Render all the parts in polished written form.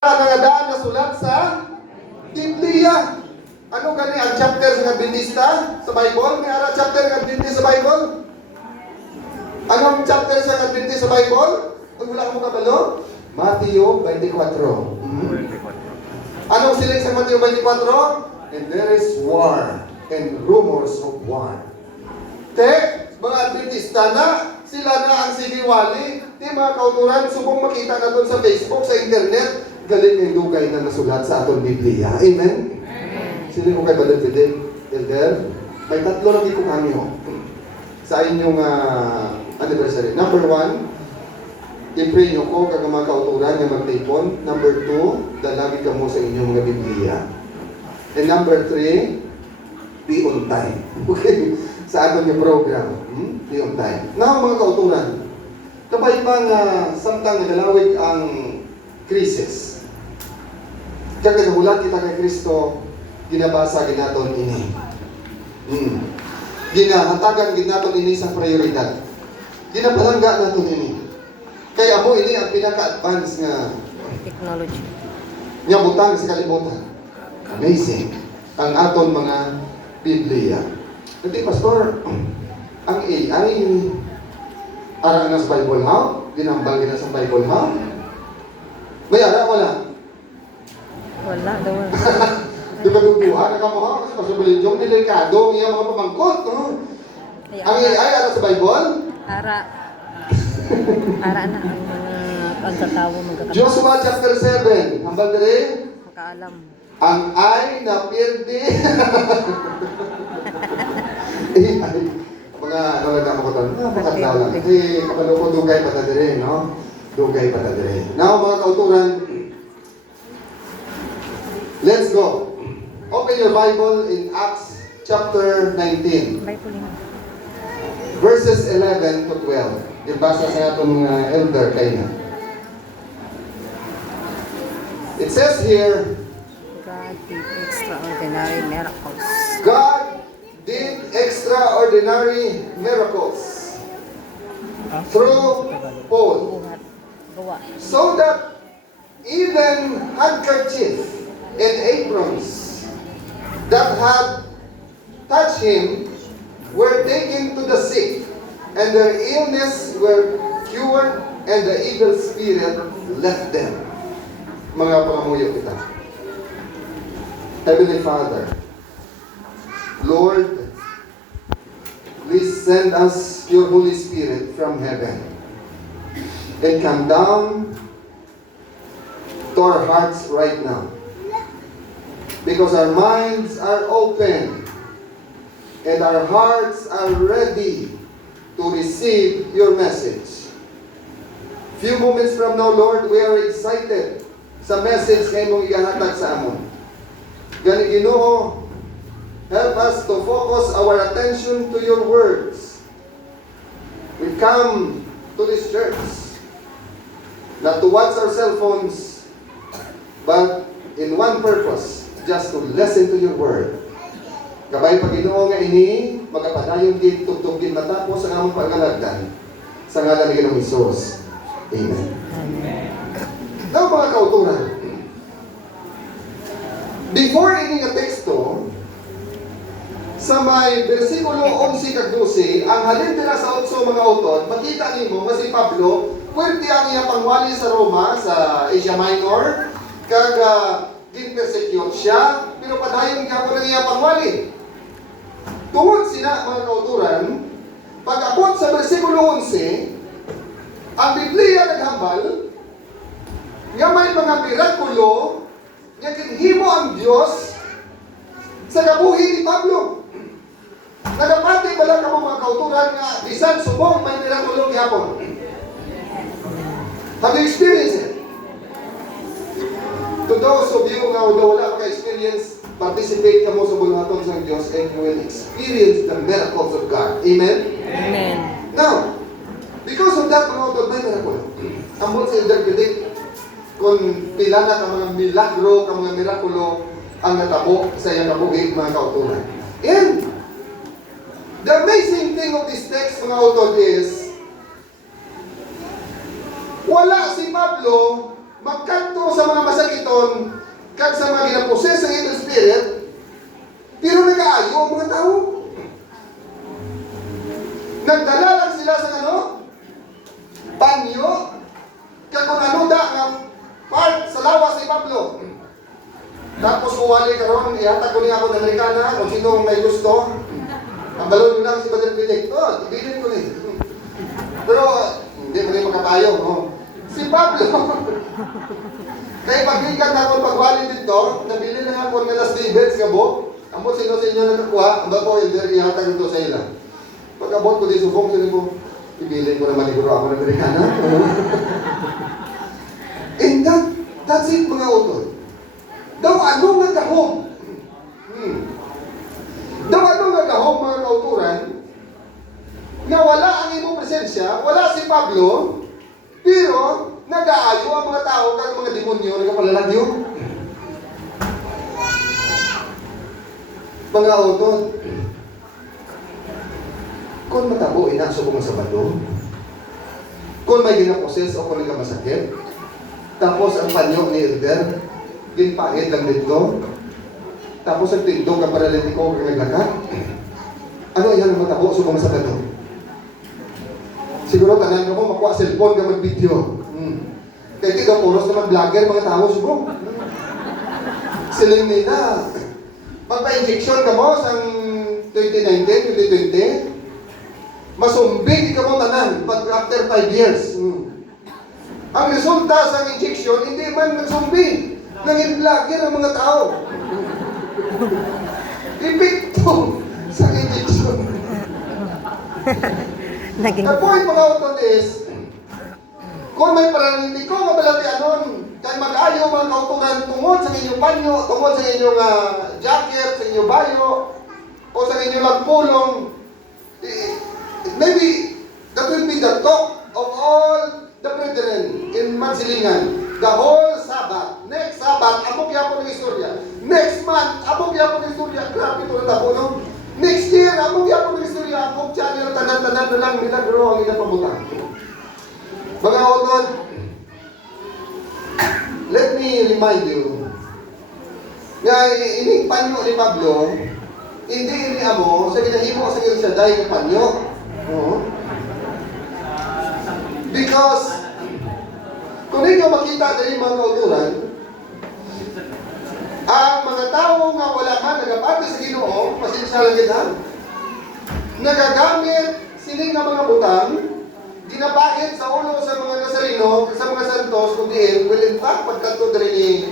Nangadaan na sulat sa Biblia. Ano gani ang chapter sa Adventista sa Bible? May ara chapter ng Adventista sa Bible? Anong chapter sa Adventista sa Bible? Kung wala ka mo kabalo? Mateo 24. Anong siling sa Mateo 24? And there is war and rumors of war. Mga Adventista na, sila na ang siniwali. Mga kauturan, subong makita na doon sa Facebook, sa internet, galing ng dugay na nasulat sa atong Biblia. Amen? Sino ko kay Brother Fidel? Elder? May tatlo lang ikong angyo sa inyong anniversary. Number 1, i-pray nyo ko kag mga kauturan na magtipon. Number 2, dalagi ka mo sa inyong mga Biblia. And number 3, be on time. Okay? Sa atong yung program. Be on time. Now, mga kauturan, kapay pang samtang nagalawig ang krisis. Kaya kinahulat kita kay Kristo, ginabasa ginaton ini. Ginahatagan ginaton ini sa prioridad. Ginapalangga naton ini. Kaya mo ini ang pinaka-advance nga technology. Nga butang sa kalibutan. Amazing. Ang aton mga Biblia. Kasi pastor, ang AI arang na sa Bible how? Ginambal gina sa Bible how? May ara wala? Wala daw. Di ba duduha na ka mo ha? Kasi pasabilin yung delikado niya mga pamangkot. Ang AI ara sa Bible? Ara na ang mga pagkatawo magkakatawa. Joshua chapter 7. Hambal dire? Makaalam. Ang ay na pierde. Mga ano lang ako ko makatlaw lang. Kasi kapalo ko dugay pa ta dire, no? Dugay pa ta dire. Now mga kauturan, let's go. Open your Bible in Acts chapter 19. Verses 11 to 12. Ibasa sa atong mga elder kay na. It says here, God did extraordinary miracles. God did extraordinary miracles through Paul, so that even handkerchief and aprons that had touched him were taken to the sick, and their illness were cured, and the evil spirit left them. Mga pangamuyo kita. Heavenly Father, Lord, please send us your Holy Spirit from heaven and come down to our hearts right now. Because our minds are open and our hearts are ready to receive your message. Few moments from now, Lord, we are excited sa message na imong igahatag sa amon. Gani Ginoo, help us to focus our attention to your words. We come to this church not to watch our cell phones, but in one purpose, just to listen to your word. Kabay pag Ginoo nga ini, magapadayon din tugtugin matapos ang among pagkalagdan sa ngalan ni Ginoong Hesus. Amen. Now mga kauturan, before ini nga teksto, sa may versikulo 11 kag 12, ang halin nila sa 8 mga autor, makita nimo nga si Pablo, pwede ang iya pangwali sa Roma, sa Asia Minor, kag gin-persecute siya, pero padayon gyapon ang iya pangwali. Tungod sina mga kauturan, pag-abot sa versikulo 11, ang Biblia naghambal, nga may mga mirakulo nga kinhimo ang Dios sa kabuhi ni Pablo. Nagapati ba lang ka mga kauturan nga bisan subong may mirakulo gihapon? Have you experienced it? To those of you nga wala ka-experience, participate ka mo sa bulaton sa Diyos and you will experience the miracles of God. Amen? Amen. Now, because of that, mga autor, may miracle. Ambot sa interpret kung pila na ka mga milagro, ka mga mirakulo ang natabo sa iyang kabuhi, mga kauturan. And the amazing thing of this text, mga autor, is wala si Pablo magkanto sa mga masakiton, kag sa mga ginaposes ng evil spirit, pero nag-aayo ang mga tao. Nagdala lang sila sa ano? Panyo, kag kung ano da nga part sa lawas ni Pablo. Tapos kuwali karon ihatag ko niya ako ng Amerikana kung sino may gusto. Ang balon ko lang si Brother Benedict. Oh, ibilin ko ni. Pero hindi mo rin makapayo. Oh. Si Pablo, kaya paglikan ako pagwali dito, nabili na ako ng Las Davids nga bo. Amot sino sa inyo nakakuha, ang ba ko elder ihatag ito sa ila. Pag abot ko di subong, sino mo, ibilin ko naman siguro ako ng Amerikana. And that's it mga utol. Daw ano nga kahom? Daw ano nga kahom mga kauturan na wala ang imong presensya, wala si Pablo, pero nag-aayo ang mga tao kag mga demonyo nagpalalagyo. Mga utol, kung matabo inaso ko sa Sabado, kung may ginaposes o kung nagkamasakit, tapos ang panyo ni Elder, ginpahid lang dito. Tapos ang tindog ang paralitiko kang naglakad. Ano yan ang matabo sa mga Sabado? Siguro tanan mo makuha cellphone ka mag-video. Kaya di ka puros naman vlogger mga tao siguro. Siling nila. Magpa-injection ka mo sa 2019, 2020. Masumbing ka mo tanan pag after 5 years. Ang resulta sa injection, hindi man nagsumbing. Nanging vlogger ang mga tao. Epekto sa injection. The point mga utol is, kung may paralitiko nga balati anon, kaya mag-ayo mga kauturan tungod sa inyong panyo, tungod sa inyong jacket, sa inyong bayo, o sa inyong lagpulong, maybe that will be the talk of all the brethren in Mansilingan. The whole Sabbath. Next Sabbath, amok yapon ng istorya. Next month, amok yapon ng istorya. Grabe ito na tabo, no? Next year, amok yapon ng istorya. Amok channel, tanan-tanan na lang, milagro ang ilang pamutang. Mga utol, let me remind you, nga ining panyo ni Pablo, hindi ini amo, sa ginahimo sa iyo siya dahil ng panyo. Because, kung ninyo makita dahil mga kauturan, ang mga tao nga wala man nagapati sa Ginoo, pasensya lang kita, nagagamit sining nga mga butang, ginapahit sa ulo sa mga Nazareno, sa mga santos, kung diin, well in fact, pagkanto rin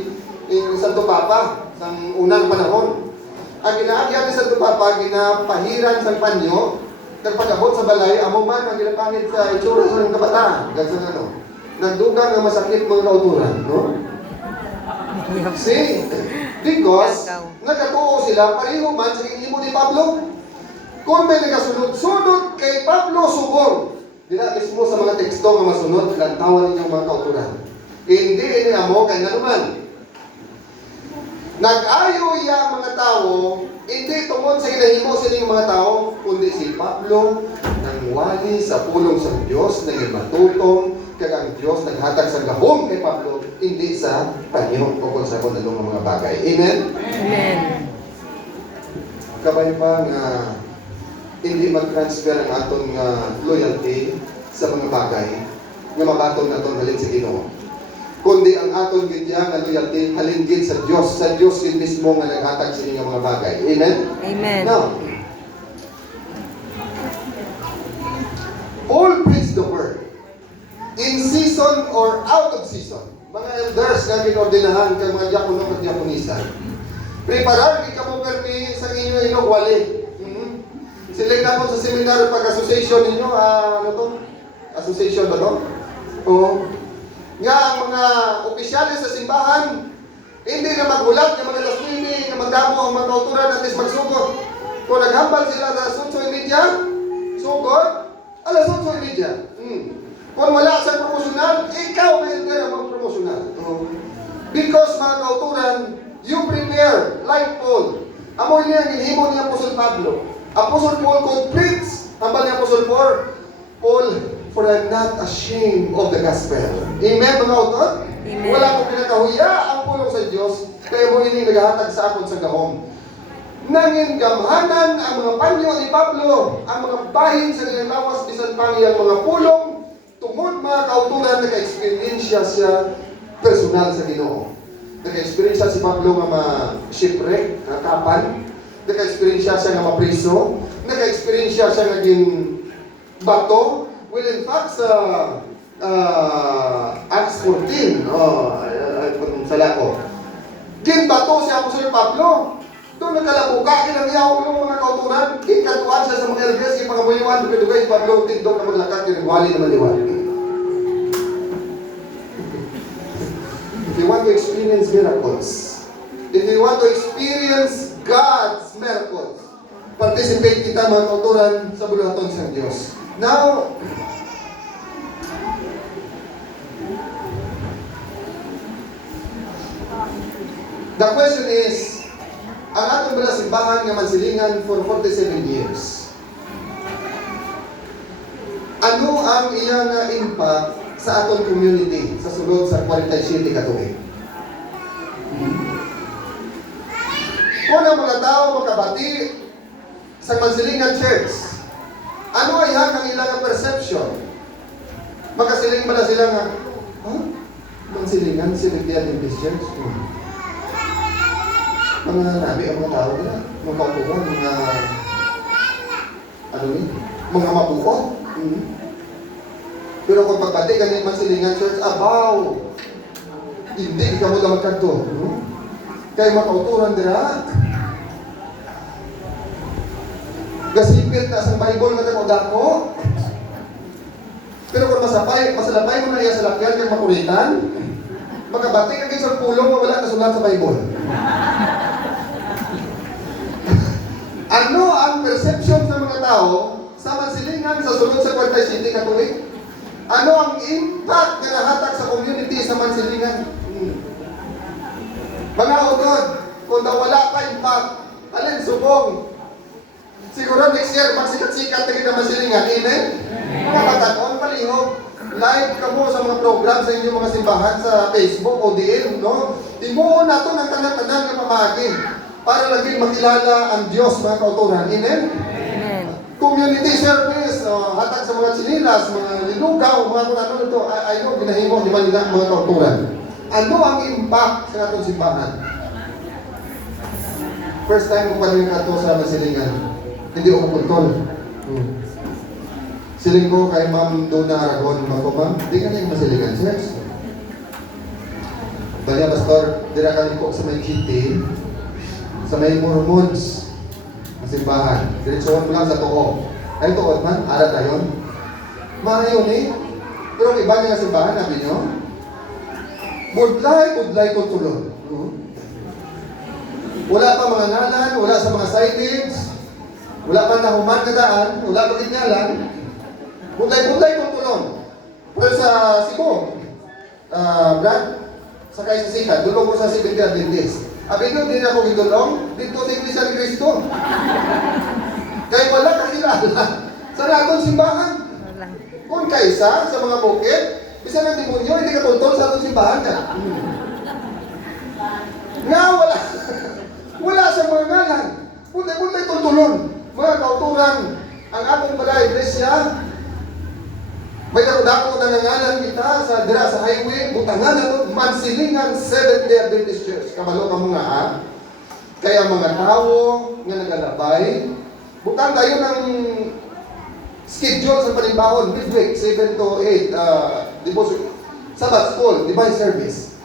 ni Santo Papa, sa unang panahon. Ang ginaagyan ni Santo Papa, ginapahiran sa panyo, nagpag-abot sa balay, amo man ang ginapahit sa itsura sa kabataan, gansan ano. Nagdugang ang masakit mga kauturan, no? See? Because, nagkatuo sila, pareho man sa imo ni Pablo. Kung may nagasunod-sunod kay Pablo, subong. Di na mismo sa mga teksto nga masunod, lantawan ninyong mga kauturan. Hindi ini amo kay nanuman. Nag-ayo iya mga tao, hindi tungod sa ginahimo sining mga tao, kundi si Pablo nang wali sa pulong sa Diyos, naging matutong, kag ang Diyos naghatag sa gahom kay Pablo, hindi sa panyo o kung sa kung anong mga bagay. Amen? Amen. Kabay pa nga hindi mag-transfer ang atong loyalty sa mga bagay nga mabaton naton halin sa Ginoo. Kundi ang aton gidya nga loyalty halin gid sa Dios gid mismo nga naghatag sa inyong mga bagay. Amen? Amen. Now, all preach the word in season or out of season. Mga elders nga kinordinahan kang mga diakono at diakonisa. Preparar gid kamo permi sa inyo inugwali. Sila na sa seminar pag-association ninyo, ano to? Association ba to? Oo. Nga ang mga opisyalis sa simbahan, hindi na maghulat ng mga laswini, na magdamo ang mga kauturan at least magsugod. Kung naghambal sila sa sunsoy media, sugod, ala sunsoy media. Kung wala sa promosyonal, ikaw may ang mag-promosyonal. Because mga kauturan, you prepare like Paul. Amoy niya, ginhimo niya Apostol Pablo. Apostle Paul could preach. Ang ba niya Apostle Paul? For I'm not ashamed of the gospel. Amen, mga utod? Amen. Wala akong pinakahuya ang pulong sa Dios kaya mo ini nagahatag sa akon sa gahom. Nangin gamhanan ang mga panyo ni Pablo, ang mga bahin sa kanyang lawas bisan pang iyang mga pulong tungod mga kauturan naka-experiensya siya personal sa Ginoo. Naka-experiensya si Pablo nga ma-shipwreck, kapan. Naka-experiensya siya nga mapriso. Naka-experiensya siya nga gin bato. Well, in fact, sa Acts 14, sala ko. Gin bato siya ako sa Pablo. Doon nagkalabuka, kinangyaw ng mga kauturan. Kikatuan siya sa mga elders, ipangamuliwan, dugay-dugay, Pablo, tindog na maglakat, kinagwali naman liwan. If you want to experience miracles, if you want to experience God's miracles, participate kita mga kauturan sa buluhaton sa Diyos. Now, the question is, ang atong bala simbahan nga mansilingan for 47 years. Ano ang iyang impact sa atong community sa sulod sa 47 ka tuig? Kung ang mga tao makabati sa mansilingan church, ano ay ang ilang perception? Makasiling ba na sila nga, mansilingan, Seventh-day Adventist Church? Mga nabi ang mga tao nila, mga kautuhan, mga mabuot. Pero kung pagpati, ganit mansilingan church, abaw! Hindi ka mo lang magkanto. Kaya mga kautuhan nila, gasipit na sa Bible na dako. Pero kung masalabay mo na iya sa lakyan kang makulitan, magkabati ka kayo sa pulong na wala nasulat sa Bible. Ano ang perception ng mga tao sa mansilingan sa sulod sa 47 ka tuig? Ano ang impact na nahatag sa community sa mansilingan? Mga utod, kung daw wala pa impact, alin subong? Siguro next year, magsikat-sikat na kita mansilingan. Amen? Mga matanon, palihog. Live ka mo sa mga program sa inyong mga simbahan sa Facebook o DL, no? Timuon na ito ng tanang-tanang na pamagin para lagi makilala ang Diyos, mga kauturan. Amen? Amen. Community service, hatag sa mga sinilas, mga linugaw, mga kung ano ito, I know, ginahimo di Manila mga kauturan. Ano ang impact sa atong simbahan? First time ko pa rin ato sa masilingan, hindi ako puntol. Siling ko kay Ma'am Dona Aragon, ako ma'am, di ka na yung masilingan, church. Banya, Pastor, dira kami ko sa may Kitty, sa may Mormons, masimbahan. Diretsuhan ko lang sa tuo. Ay, tuot man, arat na yun. Maayon eh. Pero ang iba niya simbahan, nabi nyo, budlay tutulon. Wala pa mga ngalan, wala sa mga signage, wala pa na human na daan, wala pa kinyalan, budlay tutulon. Pero sa Cebu, Brad, sakay sa sikat, dulong ko sa Seventh-day Adventist. Abi ko, din ako gidulong, dito sa Iglesia ni Cristo. Kaya wala kakilala sa natong simbahan. Wala. Kung kaysa sa mga bukid, bisa ng demonyo, hindi ka tuntol sa atong simbahan ka. Nga, wala sa mga ngalan. Buntay tuntulon. Mga kauturan, ang atong pala iglesia, may dako-dako na nangalan kita sa dira sa highway, butangan na ito, mansilingan Seventh-day Adventist Church. Kabalo ka mga kaya mga tao nga nagalabay, butang tayo ng schedule sa panimbahon, midweek, 7 to 8, Sabbath school, divine service.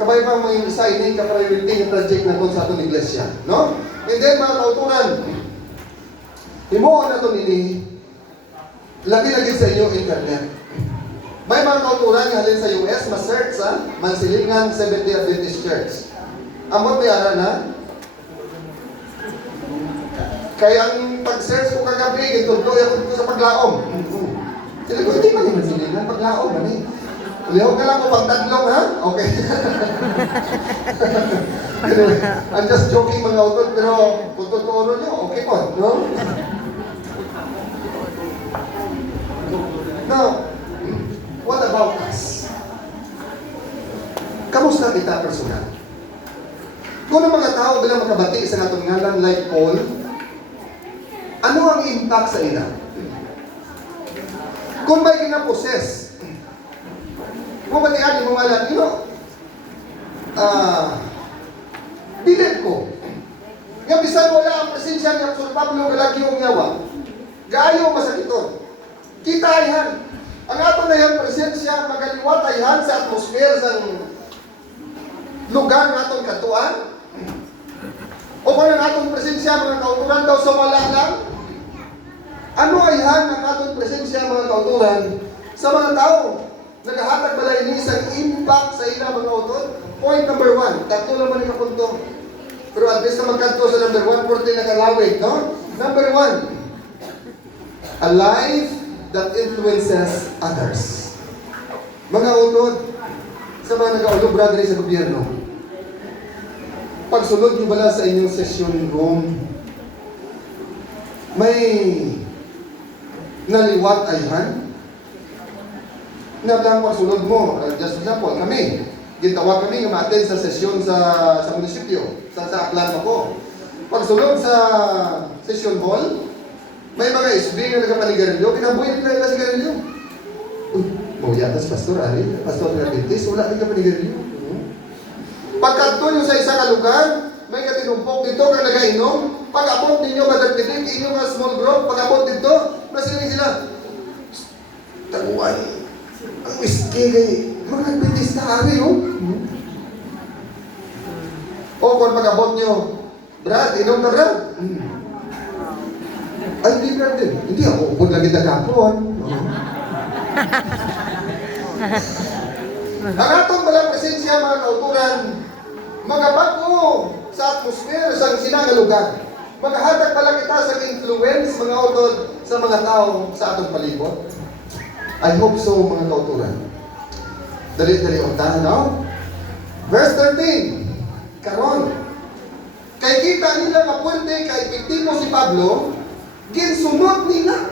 Kabay pa mga signing ka priority ng project na ito sa atong iglesia. No? And then mga kauturan, himuon na ito nini, lagi sa inyo internet. May mga kauturan nga halin sa US, ma-search sa Mansilingan Seventh-day Adventist Church. Amot may ara na. Kaya ang pag-search ko kagabi, gituldoy ako sa paglaom. Sila ko, hindi man yung Mansilingan, paglaom. Lihog na lang ko pag tatlong, ha? Okay. Anyway, I'm just joking mga utod, pero kung totoo nyo, okay po, no? Now, what about us? kita personal. Kung ang mga tao bilang makabati sa atong ngalan like Paul, ano ang impact sa ila? Kung may kinaposes, kung batihan yung mga alam, bilid ko. Nga bisan wala ang presensya ni Apostol Pablo galagyo nyawa. Gaayo masakiton. Kita ayhan. Ang ato na yung presensya magaliwat ayhan sa atmosphere sa lugar ng atong katuan. O kung ang atong presensya mga kauturan daw sa wala lang. Ano ayhan ang atong presensya mga kauturan sa mga tao? Nagahatag balay ni isang impact sa ilang mga autor. Point number 1. Tatlo naman yung kapunto. Pero at least na magkanto sa number 1, 40 nakalawig, no? Number 1. A life that influences others. Mga utod, sa mga nag-aulog brother sa gobyerno, pagsulod nyo bala sa inyong session room, may naliwat ayhan? Na lang pagsulod mo, just example, kami, gitawag kami nga ma-attend sa sesyon sa munisipyo, sa Aklan ako. Pagsulod sa session hall, may mga SB nga nagapanigarilyo, kinabuhi nila sa sigarilyo. Uy, yatas pastor, pastor na Adventist, wala rin kapanigarilyo. Pagkanto nyo sa isang lugar, may katinumpok dito nga nagainom, pag-abot ninyo, madagdidig, inyong mga small group, pag-abot dito, nasiling sila, taguan, ang whiskey kay mga Adventist na ari, oh. O kung pag-abot nyo, Brad, inom ka, Brad. Ay, hindi, Brad din. Hindi ako, upod lagi tagapon. Ang atong malang presensya, mga kauturan, mga bago sa atmosphere sa sinangalugan. Maghahatag pala kita sa influence, mga utod, sa mga tao sa atong palibot. I hope so, mga kauturan. Dali-dali unta, no? Verse 13. Karon. Kay kita nila mapuwente kay epektibo si Pablo, ginsunod nila.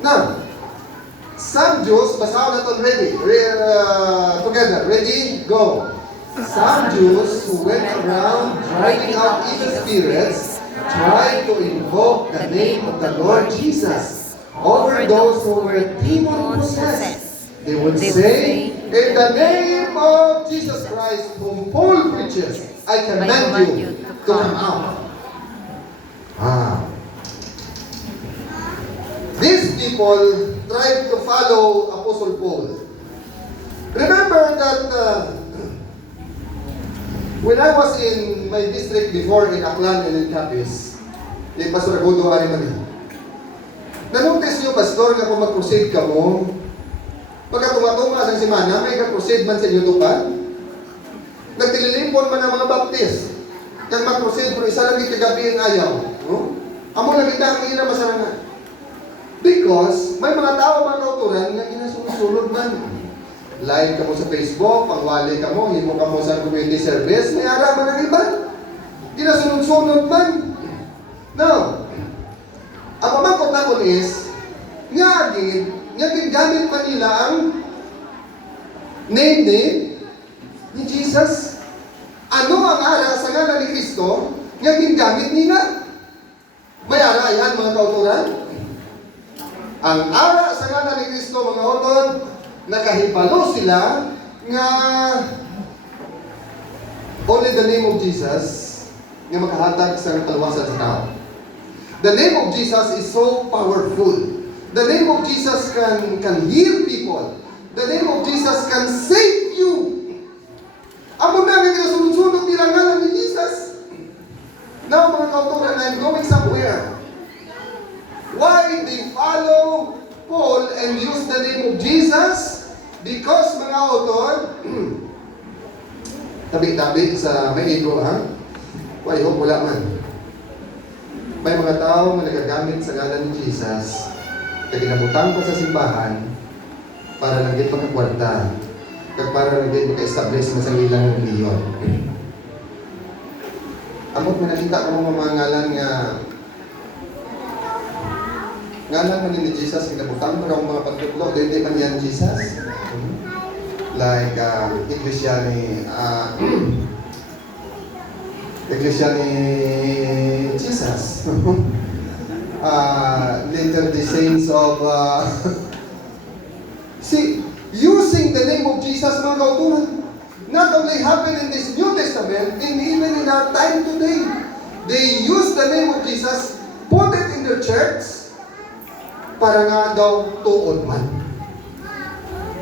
Now, some Jews, basaw na ito ready. Together. Ready? Go. Some Jews who went around driving out evil spirits tried to invoke the name of the Lord Jesus over those who were demon-possessed. They would say, in the name of Jesus Christ, whom Paul preaches, I command you to come out. These people tried to follow Apostle Paul. Remember that when I was in my district before in Aklan and in Capiz, yung Pastor Agudo Arimani, nanotice nyo, Pastor, nga kung mag-proceed ka mo, pagka tumatunga sa simana, may ka-proceed man sa inyo tupan, nagtililimpon man ang mga baptist, kang mag-proceed, pero isa lang ikagabi ang ayaw. No? Amo lang kita ang ina masarangan. Because, may mga tao mga kauturan na ginasusunod man. Live ka mo sa Facebook, pangwali ka mo, himo ka mo sa community service, may ara man ang iba. Ginasunod-sunod man. Now, ang pamangkot na ko is, nga gamit man nila ang name ni Jesus. Ano ang ara sa ngalan ni Kristo nga gingamit nila? May ara yan mga kauturan? Ang ara sa ngalan ni Kristo mga kauturan, nakahibalo sila nga only the name of Jesus nga makahatag sa kaluwasan sa tao. The name of Jesus is so powerful. The name of Jesus can heal people. The name of Jesus can save you. Amo na nga kinasunod-sunod nila ngalan ni Jesus. Now mga kauturan, I'm going somewhere. Why they follow Paul and use the name of Jesus? Because mga autor, tabi-tabi sa may ego, ha? Why, hope wala man. May mga tao na nagagamit sa ngalan ni Jesus, kaya ginabutang pa sa simbahan, para lang din magkakwarta, kaya para lang din maka-establish na sa ilang reliyon. Amot mo nakita ko mga ngalan nga, ngalan man ni Jesus, ginabutang pa ng mga pagkutlo, hindi man yan Jesus. like Iglesia ni Jesus. Later the saints of see, using the name of Jesus, mga kautuhan, not only happened in this New Testament, and even in our time today, they use the name of Jesus, put it in their church, para nga daw tuon man.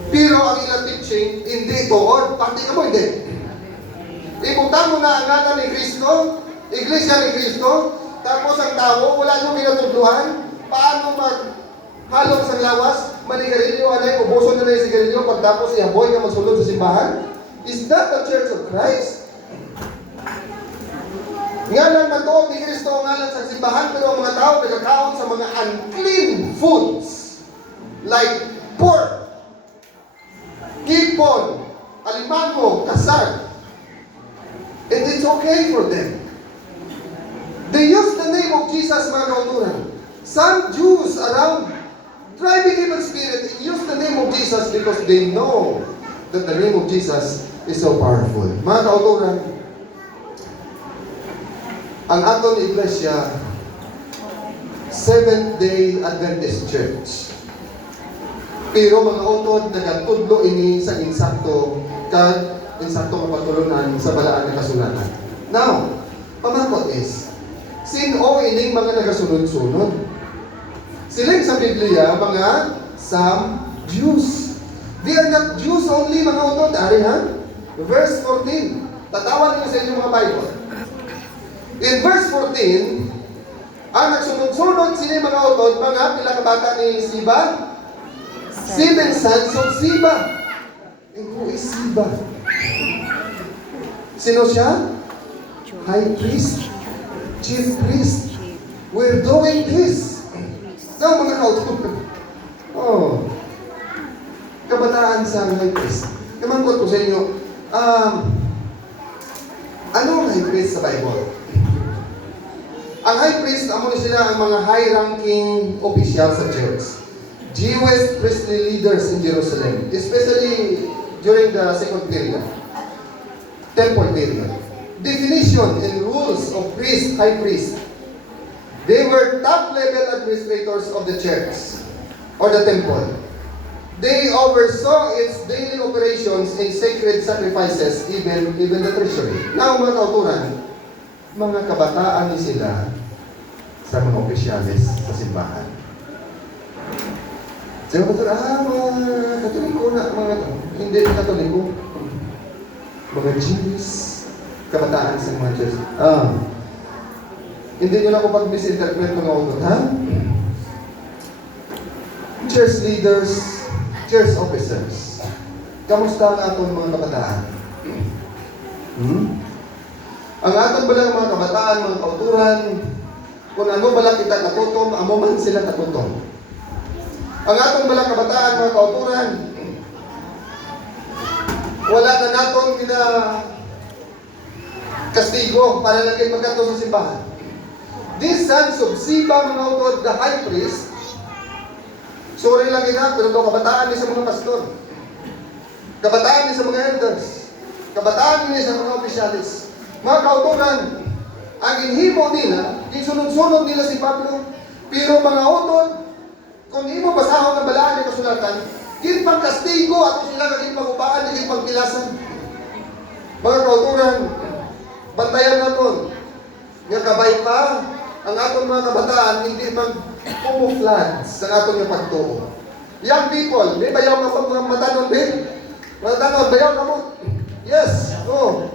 Pero ang ilang teaching, hindi tuon. Pati ka mo, hindi. Ibutan mo na ang ngalan ni Kristo, Iglesia ni Kristo, tapos ang tao, wala nyo pinatutluhan, paano maghalong sa lawas, manigarilyo, anay, ubuson na na yung sigarilyo, pagtapos ihaboy ka magsulod sa simbahan? Is that the Church of Christ? Ngalan man to ni Kristo ang ngalan sa simbahan, pero ang mga tao nagkakaon sa mga unclean foods, like pork, kipon, alimango, kasar. And it's okay for them. They use the name of Jesus, mga kauturan. Some Jews around driving evil spirit use the name of Jesus because they know that the name of Jesus is so powerful. Mga kauturan, ang aton iglesia, Seventh-day Adventist Church. Pero mga utod, nagatudlo ini sa insakto mapatulunan sa balaan na kasulatan. Now, pamakot is, sino ining mga nagasunod-sunod? Silang sa Biblia, mga some Jews. They are not Jews only, mga utod. Ari ha? Verse 14. Tatawan niyo sa inyong mga Bible. In verse 14, ang nagsunod-sunod sila mga utod, mga pila kabata ni Siba? 7 sons of Siba. And who is Siba? Sino siya? High priest, chief priest. We're doing this. Now, mga kautuhan. Oh. Kabataan sa high priest. Kamangkot ko sa inyo, ano ang high priest sa Bible? Ang high priest, amo ni sila ang mga high-ranking official sa church. Jewish priestly leaders in Jerusalem, especially during the second period, temple period. Definition and rules of priest, high priest. They were top-level administrators of the church or the temple. They oversaw its daily operations and sacred sacrifices, even the treasury. Now, mga kauturan, mga kabataan ni sila sa mga opisyalis sa simbahan. Sabi ko, mga Katoliko na, hindi Katoliko. Mga Jews, kabataan sa mga Jews. Hindi nyo na ako pag-misinterpret mga utod, ha? Church leaders, church officers. Kamusta ang atong mga kabataan? Ang atong balang mga kabataan, mga kauturan, kung ano balang kita katutom, amo man sila katutom. Ang atong balang kabataan, mga kauturan, wala na naton kastigo para lang kayo magkato sa simbahan. These sons of Siba, mga utod, the high priest, sorry lang kita, pero ito kabataan niya sa mga pastor. Kabataan niya sa mga elders. Kabataan niya sa mga opisyalis. Mga kauturan, ang inhimo nila, isunod-sunod nila si Pablo, pero mga utod, kung hindi mo basahon ng balaan ng kasulatan, ginpang kastigo at sila naging pag-upaan, naging pagpilasan. Mga kauturan, bantayan natin. Nga kabay pa, ang atong mga kabataan, hindi mag-pumuflad sa atong yung pagtuo. Young people, may bayaw ka pa mga matanon, babe? Mga tanon, bayaw ka mo? Yes, no.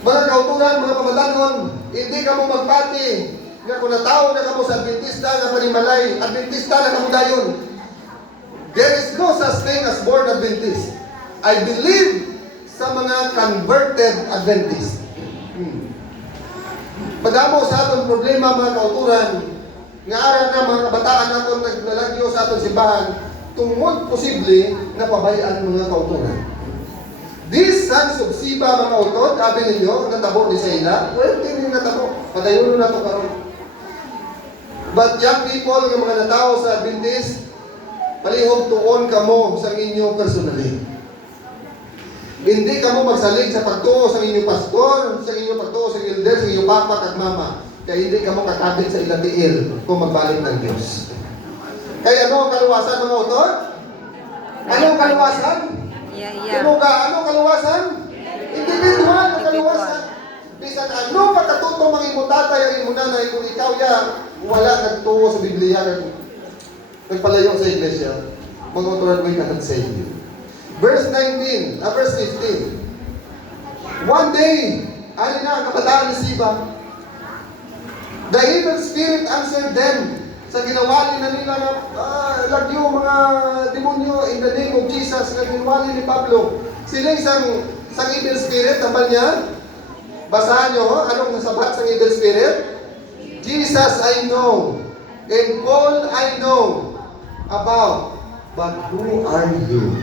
Mga kauturan, mga pamatanon, hindi ka mo magpati. Nga kung natao na ka mo sa Adventista, nga panimalay, Adventista na kamo dayon. There is no such thing as born Adventist. I believe sa mga converted Adventist. Pagamo sa atong problema, mga kauturan, nga ara na mga kabataan naton naglalagyo sa atong simbahan, tungod posible na pabayaan mga kauturan. These sons of Siba, mga utod, sabi ninyo, natabo ni Saila, well, hindi natabo. Padayon na ito karon. But young people, yung mga natao sa Adventist, palihog tuon ka mo sa inyo personally. Hindi ka mo magsalig sa pagtuo sa inyong pastor, sa inyong pagtuo sa inyong elder, sa inyong papa at mama. Kaya hindi ka mo kakabit sa ilang tiil kung magbalik ng Diyos. Kaya ano ang kaluwasan mga utod? Ano ang kaluwasan? Ano kaluwasan? Individual na kaluwasan. Bisan ano pagkatuto mga imutatay ang imunanay kung ikaw wala nagtuo sa Biblia nagpalayo sa iglesia, mga uturan mo cannot save you. Verse 15. One day, ano na, kabataan ni Siba, the evil spirit answered them sa ginawa nila na lagyo mga demonyo in the name of Jesus na ginawa ni Pablo. Sila isang evil spirit, tambal niya. Basahan nyo, anong nasabat sa evil spirit? Jesus I know, and Paul I know about, but who are you?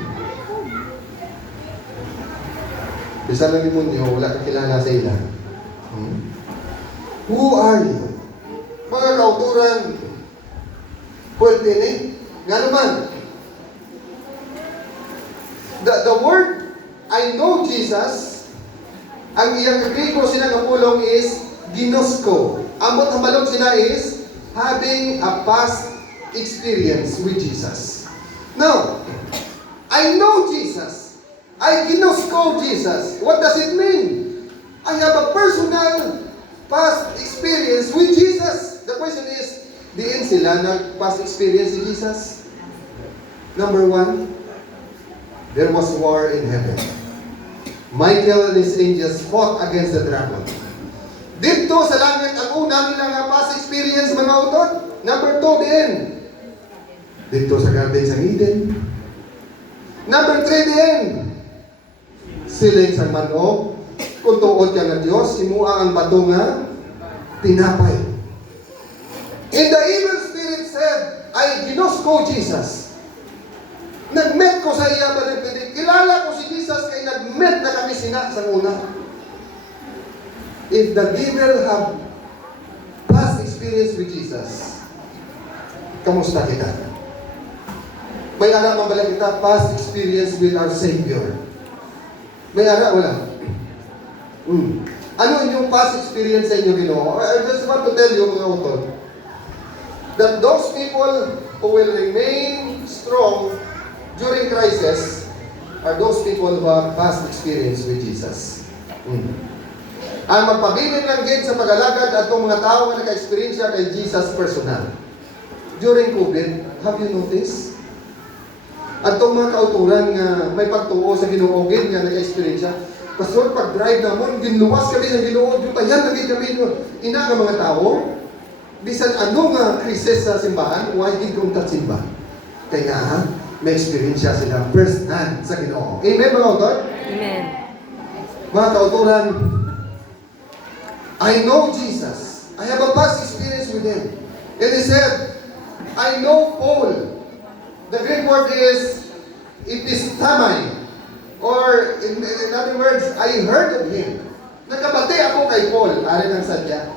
Bisa ng demonyo, wala kang kilala sa ila. Who are you? Mga kauturan, pwede ni, nga naman. The word, I know Jesus, ang iyang Grego sinang pulong is ginosko. Amot ang balong sina is having a past experience with Jesus. Now, I know Jesus. I ginosko Jesus. What does it mean? I have a personal past experience with Jesus. The question is, diin sila nag-past experience with Jesus? Number 1, there was war in heaven. Michael and his angels fought against the dragon. Dito sa langit, ang una nilang past experience, mga utod. Number 2 din. Dito sa garden sa Eden. Number 3 din. Siling sa manok, kung tuod ka ng Diyos, imua ang bato nga, tinapay. And the evil spirit said, I ginosko Jesus. Nag-met ko sa iya ba ng kilala ko si Jesus kay nag-met na kami sina sa una. If the devil have past experience with Jesus, kamusta kita? May anak mabalik kita, past experience with our Savior. May ara, wala. Ano inyong past experience sa inyo, Ginoo? I just want to tell you, mga utod, that those people who will remain strong during crisis are those people who have past experience with Jesus. Ang magpabilin lang din sa pag-alagad at itong mga tao na naka-experience kay Jesus personal. During COVID, have you noticed? At itong mga kauturan nga may pagtuo sa ginuogin nga nag-experience siya. Pastor, pag-drive namon, ginluwas kami sa ginuog, yung tayan lagi kami ina ng mga tao. Bisan ano nga krisis sa simbahan, why did kong simba? Kaya may experience siya sila first hand sa Ginoo. Amen, mga kauturan? Amen. Mga kauturan, I know Jesus. I have a past experience with Him. And he said, I know Paul. The Greek word is epistamai. Or, in other words, I heard of him. Nakabati ako kay Paul. Ari ng sadya.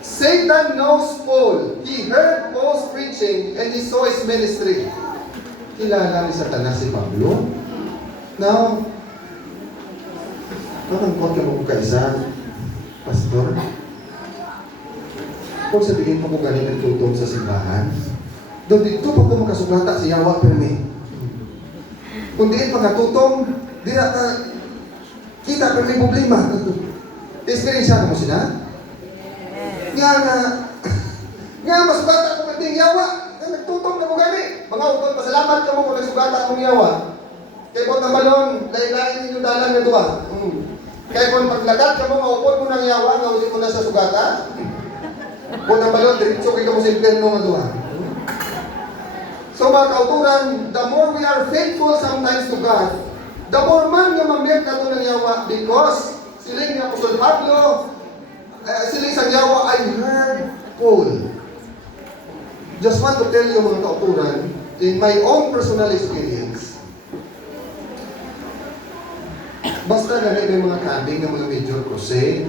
Satan knows Paul. He heard Paul's preaching and he saw his ministry. Kilala ni Satanas si Pablo. Now, nakangkot ka mo kaisa, Pastor. Kung sabihin ko mo galing nagtutong sa simbahan, doon dito pa po makasugata si Yawa Permi. Kung diin pa katutong, di na ka kita Permi problema. Experience mo sila? Nga masugata ko kating Yawa, nagtutong na mo gani. Mga utol, pasalamat ka mo kung nagsugata akong Yawa. Kaya po ng balon, lain-lain ninyo dalang na duwa. Kaya kung paglagat ka mo, maupod mo ng Yawa, nga ulit mo na sa sugata. Kung ng balon, diretso kayo mo sa impyerno nga duwa. So mga kauturan, the more we are faithful sometimes to God, the more man nga mamit na ito ng Yawa because siling ni Apostol Pablo, siling sa Yawa, I heard Paul. Just want to tell you mga kauturan, in my own personal experience, basta ganit may mga coming ng mga major crusade,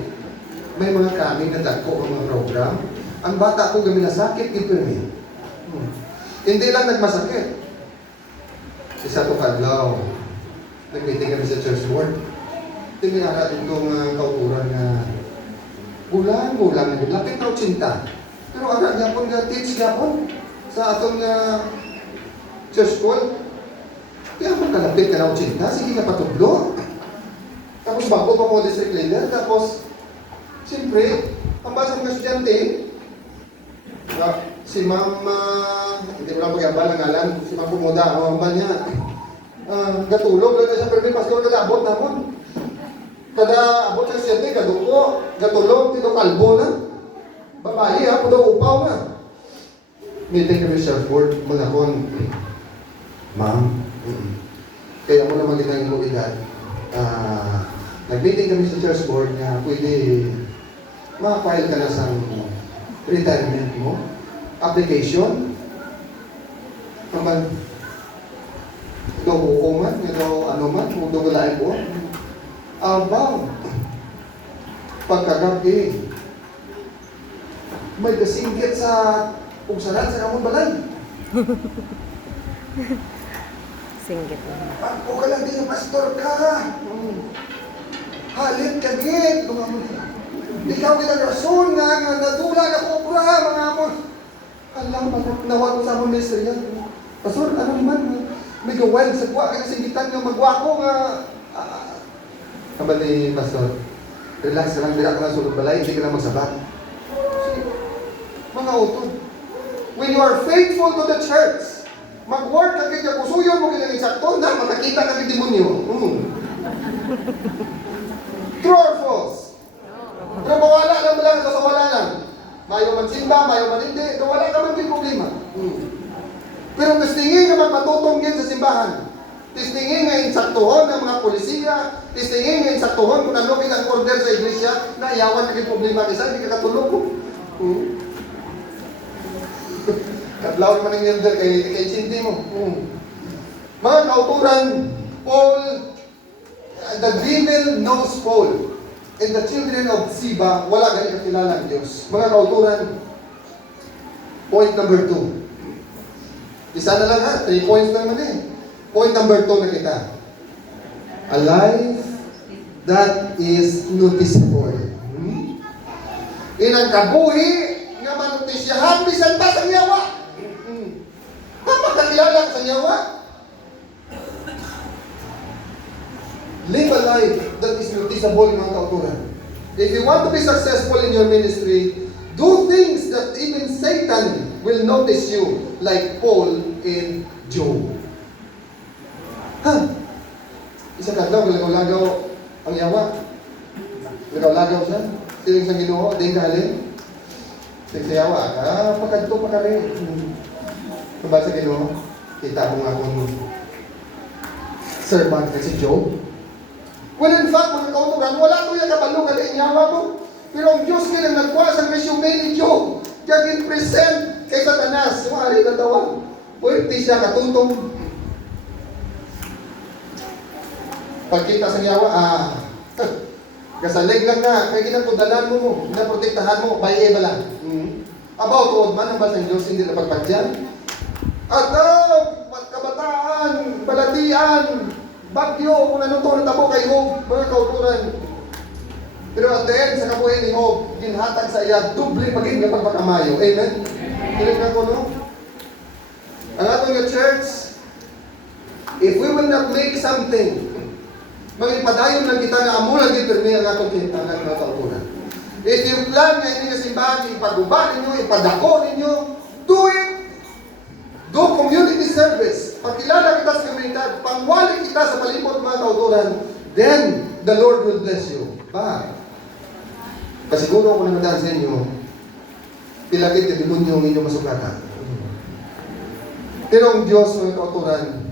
may mga coming na dagko ang mga program, ang bata ko gamit na sakit, ipirmi. Hindi lang nagmasakit. Isa to kadlaw. nag-meeting kami sa church board. Tinira itong kauturan na bulan-bulan, lapit na 80. Pero anak niya pong teach niya po sa atong church board. Kaya magkalapit ka na 80, sige ka patublo. Tapos bago pa mo district leader, tapos siyempre, ang basa ng estudyante, si Ma'am, hindi ko lang pag-abal ang ngalan, si Ma'am Pumoda, ang ambal niya, gatulog lang na siya, pero may pastor kada abot namon. Kada abot ng estudyante, gaduko, gatulog, tito kalbo na. Babae ha, daw upaw na. Meeting kami sa board, mga kon, Ma'am, kaya mo naman ginang edad, nag-meeting kami sa church board na pwede ma-file ka na sa retirement mo, application, naman, ito hukuman, ito ano man, kung dugulain po, abang, pagkagabi, may kasinggit sa pungsalan sa kamong balay. Singgit na. Ako ka lang din, pastor ka. Halit ka din. Ikaw kitang rason nga nadula na kubra, mga amon. Alam, nawag ko sa amon ministry yan. Pastor, ano naman, may gawin sa kuwa, kaya singitan nga magwa ko nga. Sabi ni pastor, relax ka lang, bila ka lang sulod balay, hindi ka lang magsabat. Mga utod, when you are faithful to the church, mag-work ka kaya kusuyon mo kaya eksakto na makakita ka ng demonyo. True or false? Pero mawala lang mo lang, sa wala lang. Mayo man simba, mayo man hindi, wala ka man din problema. Pero tistingin ka magmatutong din sa simbahan. Tistingin nga insaktuhon ng mga polisiya, tistingin nga insaktuhon kung ano ang order sa iglesia, na iyawan na yung problema isa, hindi ka katulog. Kadlaw naman ang elder kay Cindy mo. Mga kauturan, Paul, the devil knows Paul. And the children of Siba, wala ganit kakilala ang Diyos. Mga kauturan, point number 2. Isa na lang ha, 3 points naman eh. Point number 2 na kita. A life that is noticeable. Inang kabuhi nga manotisyahan, bisan pa sa yawa. Mapagkakilala ka sa yawa. Live a life that is noticeable, mga kauturan. If you want to be successful in your ministry, do things that even Satan will notice you, like Paul and Job. Isa kadlaw, lagaw-lagaw ang yawa. Lagaw-lagaw siya. Siling sa Ginoo, di galing. Sa yawa, pagkanto pa kami. Diba sa Ginoo? Kita mo nga kung servant na si Job. Well, in fact, mga kauturan, wala ko yung kabalo ka din yawa mo. Pero ang Diyos kailang nagkuha sa resume ni Job. Kaya present kay Satanas. Sumari na tawag. Pwede siya katutong. Pagkita sa yawa, kasalig lang na, kaya ginapundalan mo, ginaprotektahan mo, by eba lang. About tuod man, ang basang Diyos, hindi na pagpadyan. At kabataan, balatian, bagyo, kung anong to natabo kay Job, mga kauturan. Pero at the end, sa kabuhay ni Job, ginhatag sa iya, doble paging nga pagpakamayo. Amen? Kilig na ko, no? Ang atong yung church, if we will not make something, magipadayon lang kita na amo lang gipirmi ang atong kintangan ng kauturan. If you plan nga hindi kasimbahan, ipaguba ninyo, ipadako ninyo, do it! Do community service. Pagkilala kita sa komunidad, pangwali kita sa palibot mga kauturan, then the Lord will bless you. Pasiguro ako naman sa inyo, pilagit yung demonyo ang inyong masukatan. Pero ang Diyos mga kauturan,